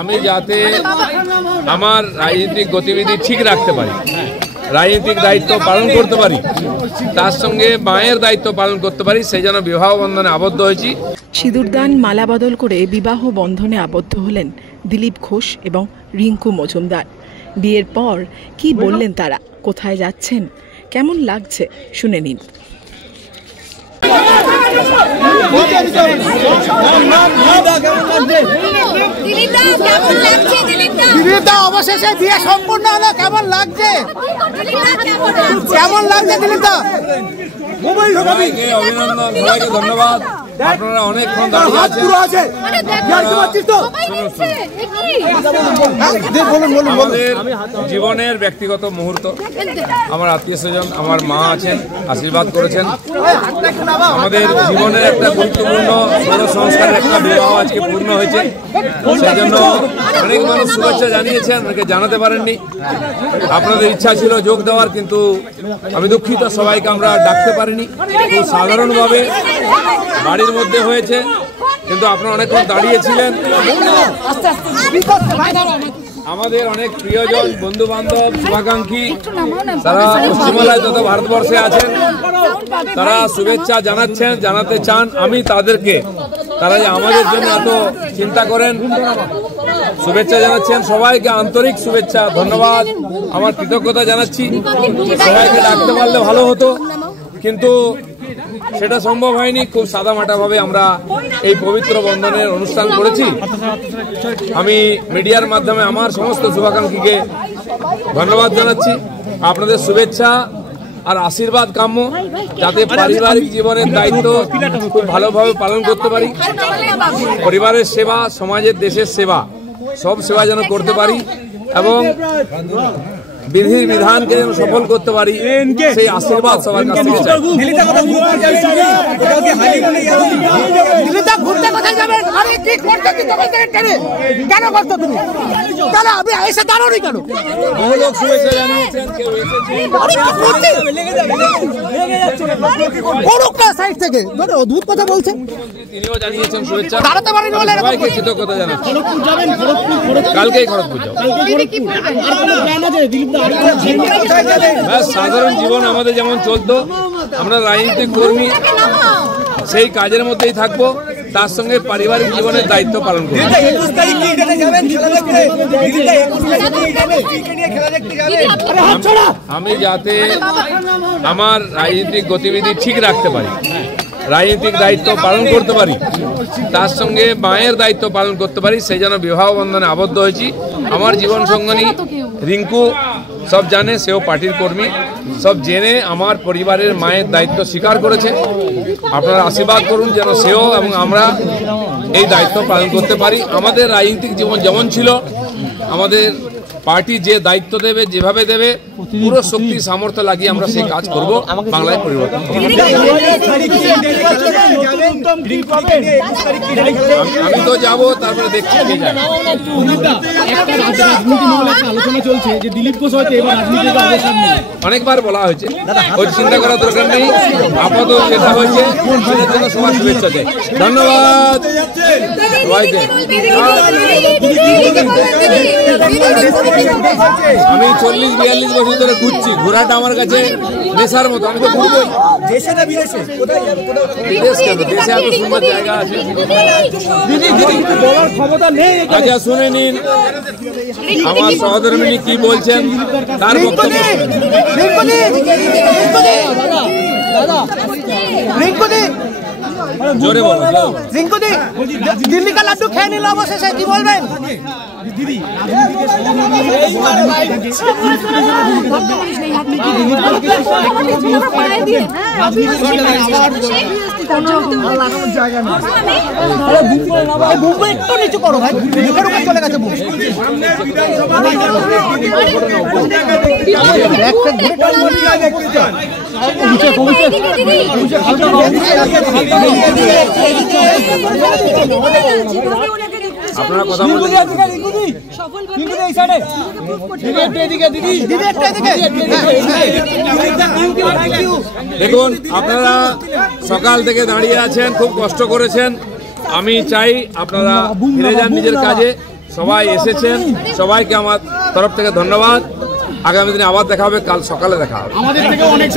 আমি যাতে আমার রাজনৈতিক গতিবিধি ঠিক রাখতে পারি, রাজনৈতিক দায়িত্ব পালন করতে পারি, তার সঙ্গে মায়ের দায়িত্ব পালন করতে পারি, সেই জন্য বিবাহ বন্ধনে আবদ্ধ হয়েছি। সিঁদুরদান মালা বদল করে বিবাহ বন্ধনে আবদ্ধ হলেন দিলীপ ঘোষ এবং রিঙ্কু মজুমদার। বিয়ের পর কি বললেন তারা, কোথায় যাচ্ছেন, কেমন লাগছে শুনে নিন। অবশেষে বিয়ে সম্পূর্ণ হলো, কেমন লাগছে? কেমন লাগছে দিলীপদা? অভিনন্দন, সবাইকে ধন্যবাদ। আপনারা অনেকক্ষণ দাঁড়িয়ে আছেন। আমাদের জীবনের ব্যক্তিগত মুহূর্ত, আমার আত্মীয় স্বজন, আমার মা আছেন, আশীর্বাদ করেছেন। আমাদের জীবনের একটা গুরুত্বপূর্ণ ষোড় সংস্কারের একটা বিবাহ আজকে পূর্ণ হয়েছে। সেই জন্য অনেক মানুষ শুভেচ্ছা জানিয়েছেন, অনেকে জানাতে পারেননি। আপনাদের ইচ্ছা ছিল যোগ দেওয়ার, কিন্তু আমি দুঃখিত, সবাইকে আমরা ডাকতে পারিনি। খুব সাধারণভাবে বাড়ির মধ্যে হয়েছে, কিন্তু আপনারা অনেকক্ষণ দাঁড়িয়েছিলেন। আমাদের অনেক প্রিয়জন, বন্ধু বান্ধব, শুভাকাঙ্ক্ষী তারা পশ্চিমবাংলায় তথা ভারতবর্ষে আছেন, তারা শুভেচ্ছা জানাচ্ছেন, জানাতে চান। আমি তাদেরকে, তারা যে আমাদের জন্য এত চিন্তা করেন, শুভেচ্ছা জানাচ্ছেন। সবাইকে আন্তরিক শুভেচ্ছা, ধন্যবাদ, আমার কৃতজ্ঞতা জানাচ্ছি। সবাইকে ডাকতে পারলে ভালো হতো, কিন্তু সেটা সম্ভব হয়নি। খুব সাদামাটাভাবে আমরা এই পবিত্র বন্ধনের অনুষ্ঠান করেছি। আমি মিডিয়ার মাধ্যমে আমার সমস্ত শুভাকাঙ্ক্ষীকে ধন্যবাদ জানাচ্ছি। আপনাদের শুভেচ্ছা আর আশীর্বাদ কাম্য, যাতে পারিবারিক জীবনের দায়িত্ব খুব ভালোভাবে পালন করতে পারি, পরিবারের সেবা, সমাজের, দেশের সেবা, সব সেবা যেন করতে পারি এবং বিধির বিধানকে যেন সফল করতে পারি, সেই আশীর্বাদ সবার কাছ থেকে চাই। অদ্ভুত কথা বলছেন, তিনিও জানিয়েছেন শুভেচ্ছা, সবাইকে কৃতজ্ঞতা জানাচ্ছি। কালকেই খড়গপুর যাবো। সাধারণ জীবন আমাদের যেমন চলতো, আমরা রাজনৈতিক কর্মী, সেই কাজের মধ্যেই থাকবো, তার সঙ্গে পারিবারিক জীবনের দায়িত্ব পালন করব। আমি যাতে আমার রাজনৈতিক গতিবিধি ঠিক রাখতে পারি, রাজনৈতিক দায়িত্ব পালন করতে পারি, তার সঙ্গে মায়ের দায়িত্ব পালন করতে পারি, সেই জন্য বিবাহ বন্ধনে আবদ্ধ হয়েছি। আমার জীবন সঙ্গিনী রিঙ্কু সব জানে, সেও পার্টির কর্মী, সব জেনে আমার পরিবারের মায়ের দায়িত্ব স্বীকার করেছে। আপনারা আশীর্বাদ করুন যেন সেও এবং আমরা এই দায়িত্ব পালন করতে পারি। আমাদের রাজনৈতিক জীবন যেমন ছিল, আমাদের পার্টি যে দায়িত্ব দেবে, যেভাবে দেবে, পুরো শক্তি সামর্থ্য লাগিয়ে আমরা সেই কাজ করব, বাংলায় পরিবর্তন করব। আমি তো যাবো, তারপরে দেখছি কে যায়। অনেকবার বলা হয়েছে, ওই চিন্তা করার দরকার নেই, আপাতত যেটা হয়েছে সেটার জন্য সবার শুভেচ্ছা চাই। ধন্যবাদ সবাইকে। আমি 40-42 বছর ধরে ঘুরছি, ঘোরাটা আমার কাছে নেশার মতো। আমি তো ঘুরবই, দেশে না বিদেশে, দেশে এত সুন্দর জায়গা আছে। আচ্ছা শুনে নিন আমার সহধর্মিনী কি বলছেন, তার বক্তব্য। জোরে বলো। রিঙ্কুদি, দিল্লি কা লাড্ডু খেয়ে নিল, অবশেষে কি বলবেন? একটু নিচু করো ভাই, চলে গেছে। আপনারা কথা বলুন। দেখুন, আপনারা সকাল থেকে দাঁড়িয়ে আছেন, খুব কষ্ট করেছেন, আমি চাই আপনারা ফিরে যান নিজের কাজে। সবাই এসেছেন, সবাইকে আমার তরফ থেকে ধন্যবাদ। আগামী দিনে আবার দেখা হবে, কাল সকালে দেখা হবে। আমাদের থেকে অনেক